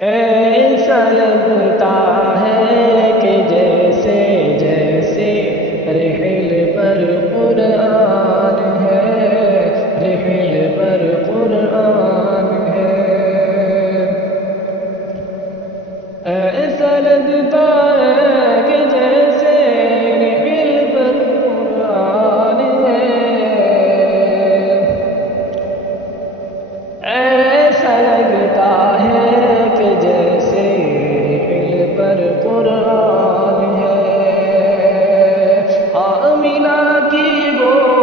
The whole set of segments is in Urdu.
ایسا لگتا ہے کہ جیسے جیسے رحل پر قرآن ہے، رحل پر قرآن ہے۔ ایسا لگتا ہے کہ جیسے رحل پر قرآن ہے، ایسا لگتا ہے کہ جیسے رحل پر قرآن ہے۔ آمینہ کی گود،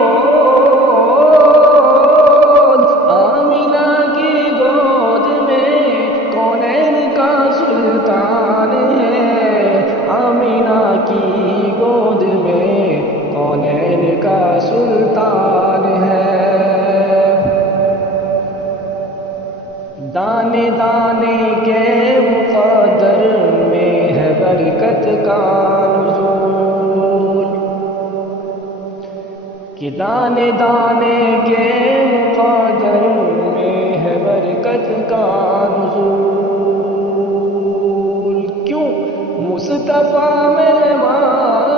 آمینہ کی گود میں کونین کا سلطان ہے، آمینہ کی گود میں کونین کا سلطان ہے۔ دانے دانے کے مقدر میں ہے برکت کا نزول، کہ دانے دانے کے مقدر میں ہے برکت کا نزول۔ کیوں مصطفیٰ مہمان،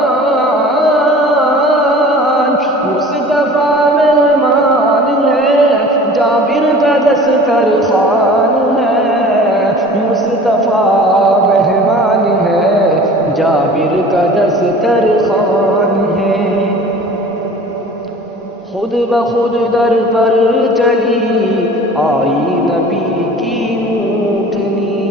مصطفیٰ مہمان ہے، جابر کا دسترخوان ہے، مصطفیٰ مہمان ہے، جابر کا دسترخوان ہے۔ خود بخود در پر چلی آئی نبی کی اونٹنی،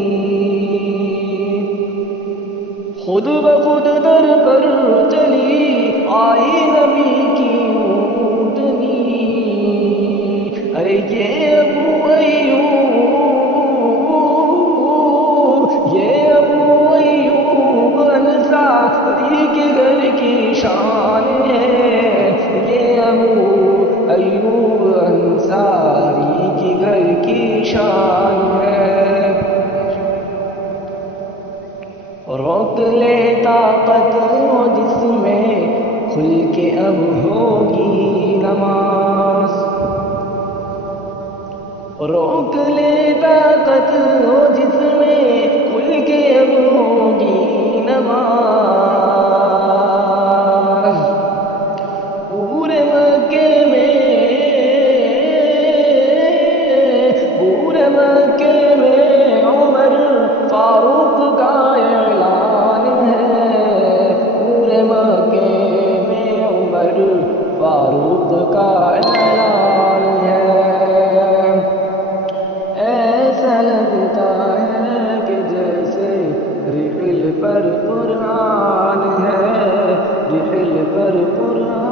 خود بخود در پر چلی آئی نبی کی اونٹنی۔ ارے یہ ابو ایوب، یہ ابو ایوب انصاری کے گھر کی شان ہے، یہ ابو ایوب انصاری کی گھر کی شان ہے۔ روک لے طاقت ہو جس میں کھل کے اب ہوگی نماز، روک لے طاقت ہو جس میں کھل کے اب ہوگی نماز۔ پورے مکے میں، پورے مکے میں عمر فاروق کا اعلان ہے، پورے مکے میں عمر فاروق کا اعلان ہے۔ ایسا لگتا ہے کہ جیسے رحل پر قرآن ہے، رحل پر قرآن